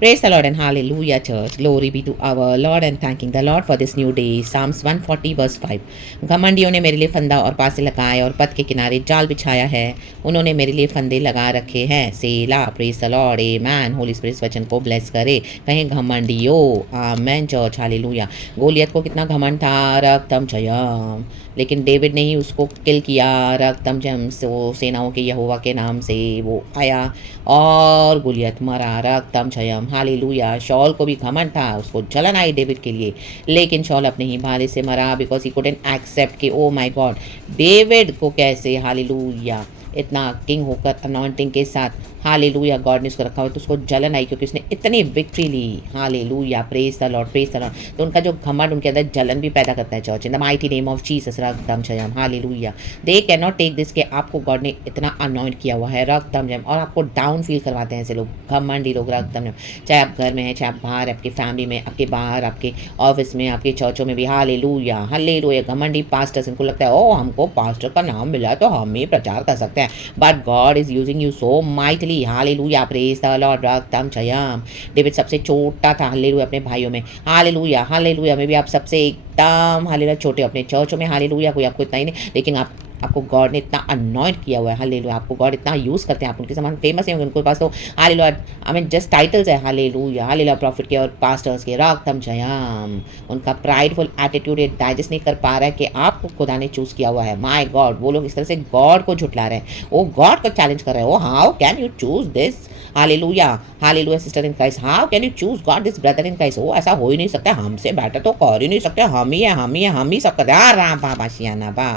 Praise the Lord and hallelujah, church. Glory be to our Lord and thanking the Lord for this new day. Psalms 140 verse 5. घमंडियों ने मेरे लिए फंदा और पासे लगाए और पथ के किनारे जाल बिछाया है। उन्होंने मेरे लिए फंदे लगा रखे हैं। सेला। Praise the Lord. Amen. Holy spirit वचन को ब्लेस करे। कहें घमंडियों। Amen church. हालेलुया। गोलियत को कितना घमंड था। रक्तम जयम। लेकिन डेविड ने ही उसको किल किया। रक्तम जयम से वो सेनाओं के यहोवा के नाम से वो आया और गोलियत मरा। रक्तम जयम। हालेलुया। शॉल को भी घमंड था, उसको जलन आई डेविड के लिए, लेकिन शॉल अपने ही भाले से मरा बिकॉज ही कुडंट एक्सेप्ट कि ओ माय गॉड डेविड को कैसे हालेलुया इतना किंग होकर अनॉइंटिंग के साथ हालेलुया गॉड ने उसको रखा हुआ, तो उसको जलन आई क्योंकि उसने इतनी विक्ट्री ली। Hallelujah. Praise the Lord. Praise the Lord. तो उनका जो घमंड उनके अंदर जलन भी पैदा करता है church. In the mighty name of Jesus. रक्तम जयम। Hallelujah. They can not take this कि आपको गॉड ने इतना अनॉइंट किया हुआ है। रक्तम जयम। और आपको डाउन फील करवाते हैं ऐसे लोग, घमंडी लोग। रक्तम जयम। चाहे आप घर में हैं, चाहे आप बाहर, आपकी फैमिली में, आपके बाहर, आपके ऑफिस में, आपके चर्चों में भी। हालेलुया। हालेलुया। घमंडी पास्टर्स, इनको लगता है ओ हमको पास्टर का नाम मिला तो हम ही प्रचार कर सकते हैं, but God is using you so mightily. Hallelujah. Praise the Lord. रक्तम जयम। डेविड सबसे छोटा था हालेलुया अपने भाइयों में। हालेलुया। हालेलुया। में भी आप सबसे एकदम हालेलुया छोटे अपने चर्चों में। हालेलुया। कोई आपको इतना ही नहीं, लेकिन आपको गॉड ने इतना अनॉइंट किया हुआ है। हालेलुया। आपको गॉड इतना यूज़ करते हैं, आप उनके समान फेमस हैं, उनके पास तो hallelujah I mean just titles है। हालेलुया। हालेलुया। प्रॉफिट के और पास्टर्स के। रक्तम जयम। उनका प्राइडफुल एटीट्यूड ये डाइजेस्ट नहीं कर पा रहा है कि आपको खुदा ने चूज़ किया हुआ है। My God. वो लोग इस तरह से गॉड को झुटला रहे हैं, वो गॉड को चैलेंज कर रहे हैं। Oh how can you choose this. Hallelujah. Hallelujah sister in Christ. How can you choose God this brother in Christ. Oh ऐसा हो ही नहीं सकता, हमसे बेटर तो कर ही नहीं सकते, हम ही है, हम ही है, हम ही सब करते हैं। राम बाबा शियाना बा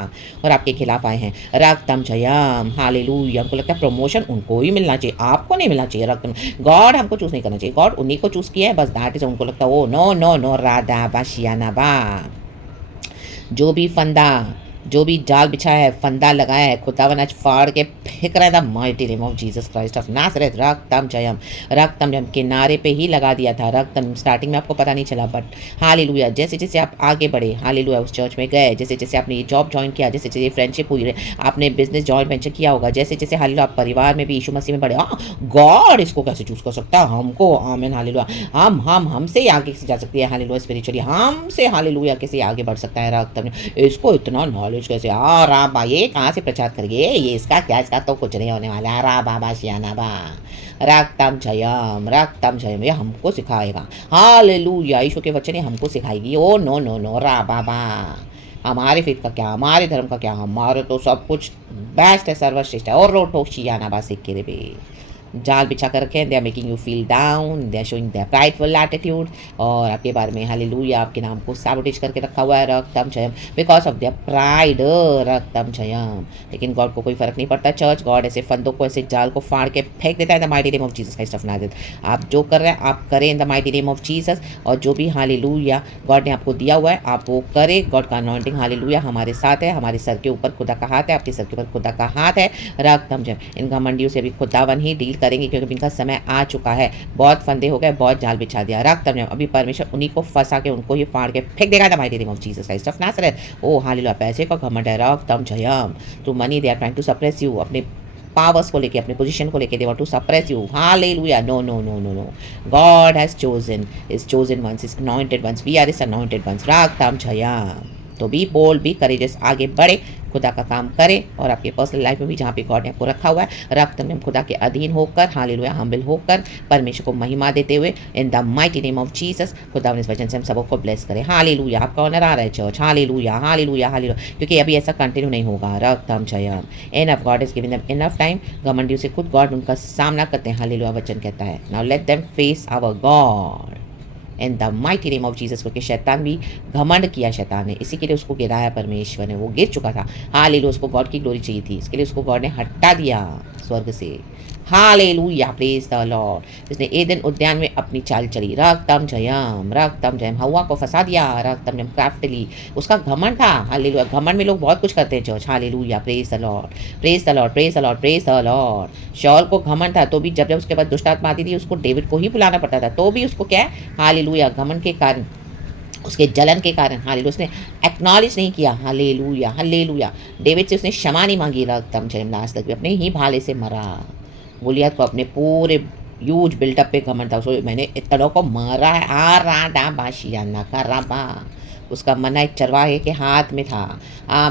और आपके खिलाफ आए हैं। रक्तम जयम। हालेलुया। हमको लगता है प्रमोशन उनको ही मिलना चाहिए, आपको नहीं मिलना चाहिए। रक्तम गॉड हमको चूज नहीं करना चाहिए, गॉड उन्हीं को चूज किया है बस। दैट इज उनको लगता है ओ नो नो नो राधा बा शियाना बा। जो भी फंदा, जो भी जाल बिछाया है, फंदा लगाया है, खुदावन आज फाड़ के फेंक रहा है the mighty name of Jesus Christ of Nazareth. रक्तम जयम। रक्तम जयम। किनारे पे ही लगा दिया था रक्तम। स्टार्टिंग में आपको पता नहीं चला, बट हालेलुया जैसे जैसे आप आगे बढ़े, हालेलुया उस चर्च में गए, जैसे जैसे आपने ये जॉब ज्वाइन किया, जैसे जैसे फ्रेंडशिप हुई, आपने बिजनेस जॉइंट वेंचर किया होगा, जैसे जैसे हालेलुया आप परिवार में भी यीशु मसीह में बढ़े। हाँ गॉड इसको कैसे चूज कर सकता है, हमको आमीन हालेलुया। हम हमसे ही आगे कैसे जा सकती है हालेलुया स्पिरिचुअली, हमसे हालेलुया कैसे आगे बढ़ सकता है। रक्तम इसको इतना नॉलेज कैसे। आ राबा ये कहाँ से प्रचार करेंगे, ये इसका क्या, इसका तो कुछ नहीं होने वाला। रा बाबा शियाना बा। रक्तम जयम। रक्तम जयम। ये हमको सिखाएगा। हालेलुया। ईशु के वचन ये हमको सिखाएगी। ओ नो नो नो रा बाबा। हमारे फेथ का क्या, हमारे धर्म का क्या, हमारे तो सब कुछ बेस्ट है, सर्वश्रेष्ठ है। और रोटो शियाना बा सिक्के भी जाल बिछा कर रखे हैं। They are making you feel down, they are showing their prideful attitude, और आपके बारे में हालेलुया आपके नाम को सैबोटेज करके रखा हुआ है। रक्तम जयम। Because of their pride. रक्तम जयम। लेकिन गॉड को कोई फर्क नहीं पड़ता चर्च, गॉड ऐसे फंदों को, ऐसे जाल को फाड़ के फेंक देता है in the mighty name of Jesus Christ of Nazareth. आप जो कर रहे हैं आप करें इन the mighty name of Jesus, और जो भी हालेलुया गॉड ने आपको दिया हुआ है आप वो करें। गॉड का अनॉइंटिंग हालेलुया हमारे साथ है, हमारे सर के ऊपर खुदा का हाथ है, आपके सर के ऊपर खुदा का हाथ है। रक्तम जयम। इन घमंडियों से अभी खुदावन ही डील करेंगे क्योंकि इनका समय आ चुका है। बहुत फंदे हो गए, बहुत जाल बिछा दिया। रक्तम जयम। अभी परमेश्वर उन्हीं को फंसा के उनको ही फाड़ के फेंक देगा the mighty name of Jesus Christ of Nazareth. Oh hallelujah. पैसे का घमंड है। रक्तम जयम। To money they are trying to suppress you, अपने पावर्स को लेके, अपने पोजीशन को लेके, they want to suppress you. Hallelujah. No no no no no. God has chosen his chosen ones, his anointed ones. We are his anointed ones. रक्तम जयम। तो be bold, be courageous, आगे बढ़े, खुदा का काम करें, और आपके पर्सनल लाइफ में भी जहाँ पे गॉड ने आपको रखा हुआ है रक्त में खुदा के अधीन होकर, हालेलुया हम्बल होकर, परमेश्वर को महिमा देते हुए इन the mighty name of Jesus खुदा इस वचन से हम सबको ब्लेस करें। हालेलुया। आपका ऑनर आ रहा है चर्च। Hallelujah hallelujah hallelujah. क्योंकि अभी ऐसा कंटिन्यू नहीं होगा। रक्तम जयम। Enough, God is giving them enough time. घमंडियों से खुद गॉड उनका सामना करते हैं। हालेलुया वचन कहता है now let them face our God in the mighty name of Jesus. क्योंकि शैतान भी घमंड किया, शैतान ने इसी के लिए उसको गिराया परमेश्वर ने, वो गिर चुका था। हालेलुया। उसको गॉड की ग्लोरी चाहिए थी, इसके लिए उसको गॉड ने हटा दिया स्वर्ग से। हालेलुया। Praise the Lord. जिसने एदन उद्यान में अपनी चाल चली। रक्तम जयम। रक्तम जयम। हवा को फंसा दिया। रक्तम जयम क्राफ्टली, उसका घमंड था। हालेलुया। घमंड में लोग बहुत कुछ करते हैं church. Hallelujah. Praise the Lord. Praise the Lord. Praise the Lord. Praise the Lord. Shawl को घमंड था, तो भी जब जब उसके बाद दुष्ट आत्मा आती थी उसको डेविड को ही बुलाना पड़ता था, तो भी उसको क्या है हालेलुया घमंड के कारण, उसके जलन के कारण हालेलुया उसने एक्नॉलेज नहीं किया। Hallelujah hallelujah. डेविड से उसने क्षमा नहीं मांगी। रक्तम जयम। लास्ट तक भी अपने ही भाले से मरा। गोलियत को अपने पूरे ह्यूज बिल्टअप पे घमंड था। सो मैंने इतनों को मारा है, आ रा डा बाशिया ना करा बा। उसका मना एक चरवाहे के हाथ में था।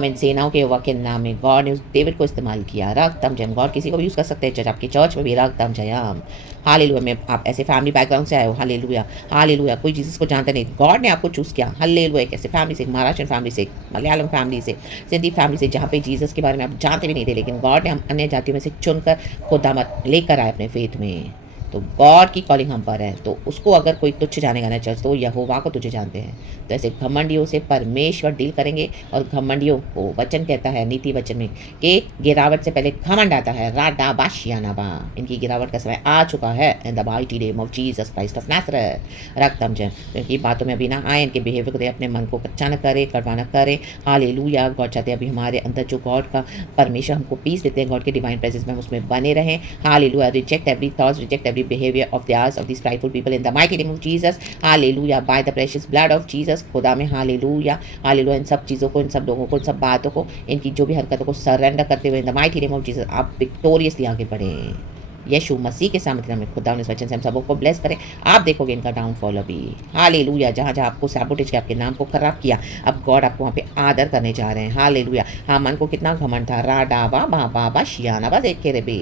इन सेनाओं के यहोवा के नाम में गॉड ने उस डेविड को इस्तेमाल किया। रक्तम जयम, गॉड किसी को भी यूज़ कर सकते हैं चर्च, आपकी चर्च में भी रक्तम जयम। हालेलुया। में आप ऐसे फैमिली बैकग्राउंड से आए हो, हालेलुया हालेलुया। कोई जीसस को जानता नहीं, गॉड ने आपको चूज़ किया, हालेलुया। एक ऐसे फैमिली से, एक महाराष्ट्र फैमिली से, एक मलयालम फैमिली से, सिंधी फैमिली से, जहाँ पे जीसस के बारे में आप जानते भी नहीं थे, लेकिन गॉड ने हम अन्य जातियों में से चुनकर खुदामत लेकर आए अपने फेथ में। तो गॉड की कॉलिंग हम पर है, तो उसको अगर कोई तुच्छ जानेगा ना चर्च, तो यहोवा को तुझे जानते हैं। तो ऐसे घमंडियों से परमेश्वर डील करेंगे। और घमंडियों को वचन कहता है नीति वचन में कि गिरावट से पहले घमंड आता है। राडा बाशियाना बा, इनकी गिरावट का समय आ चुका है। In the mighty name of Jesus Christ of Nazareth. रक्तम जन, तो इनकी बातों में अभी ना आए, इनके बिहेवियर को दे, अपने मन को कच्चा न करे, कड़वा न करे। हालेलुया। गॉड चाहते हैं अभी हमारे अंदर जो गॉड का परमेश्वर हमको पीस देते हैं, गॉड के डिवाइन प्रेजेंस में, हम उसमें बने रहें। Hallelujah. Reject every thoughts, reject every behavior of theirs of these prideful people in the mighty name of Jesus. Hallelujah. By the precious blood of Jesus. खुदा में हालेलुया हालेलुया। इन सब चीज़ों को, इन सब लोगों को, इन सब बातों को, इनकी जो भी हरकतों को सरेंडर करते हुए इन the mighty name of Jesus आप विक्टोरियसली आगे बढ़ें। यीशु मसीह के सामर्थ्य में खुदा इस वचन से हम सबको ब्लेस करें। आप देखोगे इनका डाउनफॉल अभी। हालेलुया। जहाँ जहाँ आपको सैबोटेज के, आपके नाम को खराब किया, अब गॉड आपको वहाँ पे आदर करने जा रहे हैं। हालेलुया। हाँ, मन को कितना घमंड था, रा डाबा बाबा बा शियाना बस एक के बे।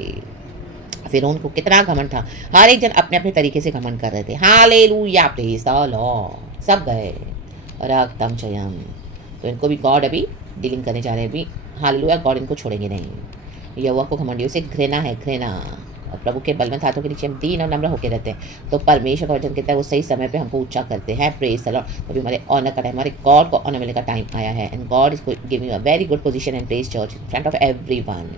फिर उनको कितना घमंड था, हर एक जन अपने अपने तरीके से घमंड कर रहे थे। Hallelujah, praise the Lord. सब गए रक्तम जयम। तो इनको भी गॉड अभी डीलिंग करने जा रहे हैं अभी। हालेलुया। गॉड इनको छोड़ेंगे नहीं। यहोवा को घमंडियों से घृणा है, घृणा। और प्रभु के बलवंत हाथों के नीचे हम दीन और नम्र होकर रहते हैं, तो परमेश्वर का वचन कहता है वो सही समय पे हमको ऊंचा करते हैं। Praise the Lord. अभी हमारे ऑनर का टाइम, हमारे गॉड को ऑनर मिलने का टाइम आया है। And God is giving a very good position and praise church in front of everyone.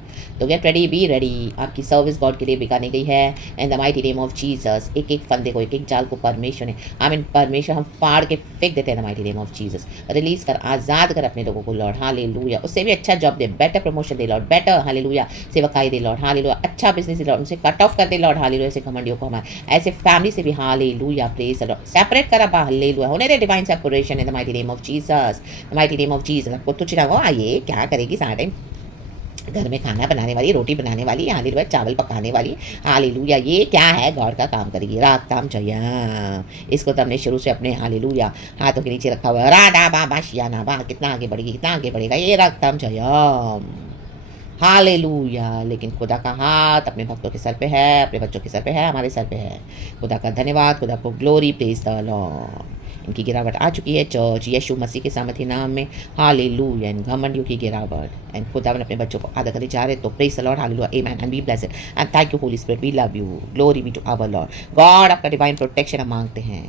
तो गेट रेडी, बी रेडी। आपकी सर्विस गॉड के लिए बिकाने गई है। And the mighty name of Jesus. एक एक फंदे को, एक एक जाल को परमेश्वर ने, परमेश्वर हम फाड़ के फेंक देते हैं। The mighty name of Jesus. Release कर, आज़ाद कर अपने लोगों को लॉर्ड। हालेलुया। उससे भी अच्छा जॉब दे, बेटर प्रमोशन दे लॉर्ड, बेटर हालेलुया सेवकाई दे लॉर्ड। हालेलुया। अच्छा बिजनेस दे लॉर्ड, उनसे कट ऑफ कर दे लॉर्ड। हालेलुया। ऐसे घमंडियों को हमारे ऐसे फैमिली से भी hallelujah praise the Lord separate करा बा। हालेलुया। होने दे divine separation in the mighty name of Jesus. The mighty name of Jesus. आपको तुच्छ जाओ, आइए क्या करेगी सारा टाइम घर में खाना बनाने वाली, रोटी बनाने वाली, हालेलुया चावल पकाने वाली, हालेलुया ये क्या है, गॉड का काम करेगी। रागताम जया। इसको तो हमने शुरू से अपने हालेलुया हाथों के नीचे रखा हुआ है। राडा बाबा शियाना बा। कितना आगे बढ़ेगी, कितना आगे बढ़ेगा ये रागताम जया। हालेलुया। लेकिन खुदा का हाथ अपने भक्तों के सर पे है, अपने बच्चों के सर पे है, हमारे सर पे है। खुदा का धन्यवाद, खुदा को ग्लोरी, प्रेज द लॉर्ड। इनकी गिरावट आ चुकी है चर्च यीशु मसीह के सामर्थी नाम में। हालेलुया। इन घमंडियों की गिरावट एंड खुदावन अपने बच्चों को आदर करने जा रहे, तो praise the Lord. Hallelujah, amen and be blessed and thank you Holy Spirit, we love you, glory be to our Lord God. आपका डिवाइन प्रोटेक्शन हम मांगते हैं,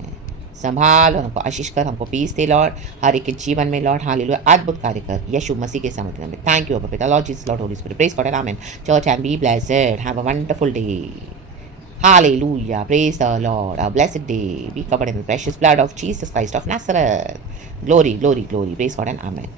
संभाल और हमको आशीष कर, हमको पीस दे लॉर्ड, हर एक के जीवन में लॉर्ड। हालेलुया। अद्भुत कार्य कर यीशु मसीह के सामर्थ्य नाम में। थैंक यू पिता Lord Jesus, Lord Holi spirit, praise God and amen. Church and be blessed, have a wonderful day. Hallelujah. Praise the Lord. A blessed day. Be covered in the precious blood of Jesus Christ of Nazareth. Glory, glory, glory. Praise God and Amen.